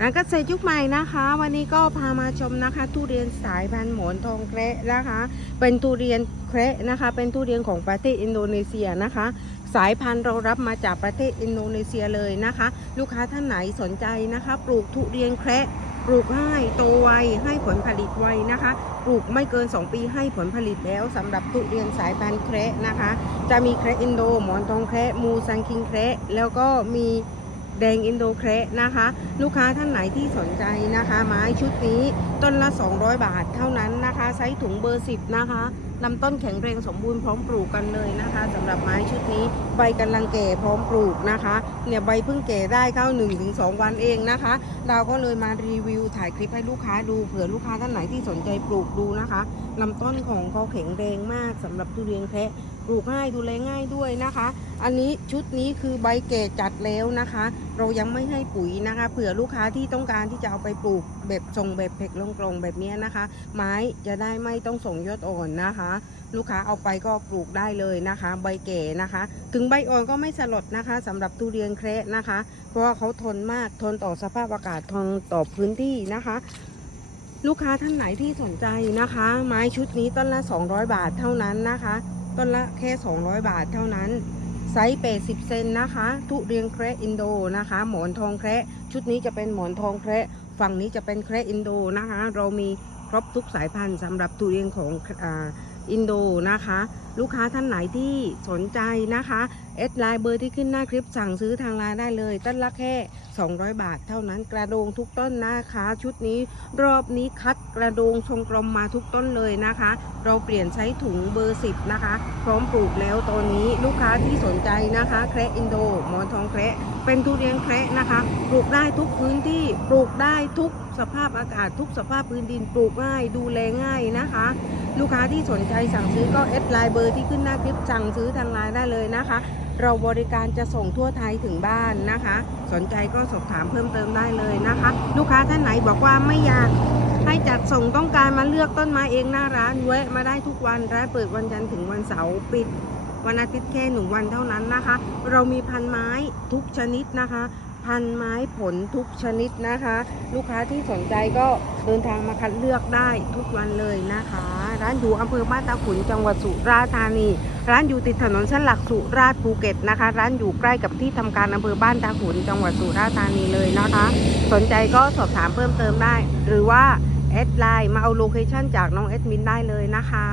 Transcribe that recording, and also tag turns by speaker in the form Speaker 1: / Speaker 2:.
Speaker 1: แล้วก็เซยุคใหม่นะคะ วันนี้ก็พามาชมนะคะ ทุเรียนสายพันธุ์หมอนทองแคระนะคะ เป็นทุเรียนแคระนะคะ เป็นทุเรียนของประเทศอินโดนีเซียนะคะ สายพันธุ์เรารับมาจากประเทศอินโดนีเซียเลยนะคะ ลูกค้าท่านไหนสนใจนะคะ ปลูกทุเรียนแคระปลูกให้โตไวให้ผลผลิตไวนะคะ ปลูกไม่เกิน 2 ปีให้ผลผลิตแล้วสำหรับทุเรียนสายพันธุ์แคระนะคะ จะมีแคระอินโดหมอนทองแคระมูซังคิงแคระแล้วก็มี แดงอินโดแคระนะคะ ลูกค้าท่านไหนที่สนใจนะคะ ไม้ชุดนี้ต้นละ 200 บาทเท่านั้นนะคะไซส์ถุงเบอร์ 10 นะคะลำต้นแข็งแรงสมบูรณ์พร้อมปลูกกันเลยนะคะสำหรับไม้ชุดนี้ใบกำลังแก่พร้อมปลูกนะคะเนี่ยใบเพิ่งแก่ได้เข้า1-2 วันเองนะคะ เราก็เลยมารีวิวถ่ายคลิปให้ลูกค้าดูเผื่อลูกค้าท่านไหนที่สนใจปลูกดูนะคะลำต้นของเขาแข็งแรงมากสำหรับทุเรียนแคะปลูกง่ายดูแลง่ายด้วยนะคะ อันนี้ชุดนี้คือใบแก่จัดแล้วนะคะ เรายังไม่ให้ปุ๋ยนะคะ เผื่อลูกค้าที่ต้องการที่จะเอาไปปลูกแบบทรงแบบเพกลงกลงแบบนี้นะคะ ไม้จะได้ไม่ต้องส่งยอดอ่อนนะคะ ลูกค้าเอาไปก็ปลูกได้เลยนะคะ ใบแก่นะคะ ถึงใบอ่อนก็ไม่สลดนะคะสำหรับทุเรียนแคระนะคะ เพราะว่าเขาทนมากทนต่อสภาพอากาศทนต่อพื้นที่นะคะลูกค้าท่านไหนที่สนใจนะคะ ไม้ชุดนี้ต้นละ 200 บาทเท่านั้นนะคะ ต้นละแค่ 200 บาทเท่านั้น ไซส์เปดสิบเซนนะคะ ทุเรียนแคระอินโดนะคะ หมอนทองแคระชุดนี้จะเป็นหมอนทองแคระฝั่งนี้จะเป็นแคระอินโดนะคะ เรามีครบทุกสายพันธุ์สำหรับทุเรียนของอา อินโดนะคะ ลูกค้าท่านไหนที่สนใจนะคะแอดไลน์เบอร์ที่ขึ้นหน้าคลิปสั่งซื้อทางไลน์ได้เลย ต้นละแค่ 200 บาทเท่านั้นกระโดงทุกต้นนะคะ ชุดนี้รอบนี้คัดกระโดงทรงกลมมาทุกต้นเลยนะคะ เราเปลี่ยนใช้ถุงเบอร์ 10 นะคะ พร้อมปลูกแล้วตอนนี้ลูกค้าที่สนใจนะคะแคระอินโดหมอนทองแคระเป็นทุเรียนแคระนะคะ ปลูกได้ทุกพื้นที่ปลูกได้ทุกสภาพอากาศทุกสภาพพื้นดินปลูกง่ายดูแลง่ายนะคะ ลูกค้าที่สนใจสั่งซื้อก็แอดไลน์เบอร์ที่ขึ้นหน้าคลิปสั่งซื้อทางไลน์ได้เลยนะคะ เราบริการจะส่งทั่วไทยถึงบ้านนะคะ สนใจก็สอบถามเพิ่มเติมได้เลยนะคะ ลูกค้าท่านไหนบอกว่าไม่อยากให้จัดส่งต้องการมาเลือกต้นไม้เองหน้าร้านแวะมาได้ทุกวันร้านเปิดวันจันทร์ถึงวันเสาร์ปิดวันอาทิตย์แค่หนึ่งวันเท่านั้นนะคะ เรามีพันไม้ทุกชนิดนะคะ พันไม้ผลทุกชนิดนะคะ ลูกค้าที่สนใจก็เดินทางมาคัดเลือกได้ทุกวันเลยนะคะ ร้านอยู่อำเภอบ้านตาขุนจังหวัดสุราษฎร์ธานี ร้านอยู่ติดถนนเส้นหลักสุราษฎร์ภูเก็ตนะคะ ร้านอยู่ใกล้กับที่ทำการอำเภอบ้านตาขุนจังหวัดสุราษฎร์ธานีเลยนะคะ สนใจก็สอบถามเพิ่มเติมได้ หรือว่าแอดไลน์มาเอาโลเคชั่นจากน้องแอดมินได้เลยนะคะ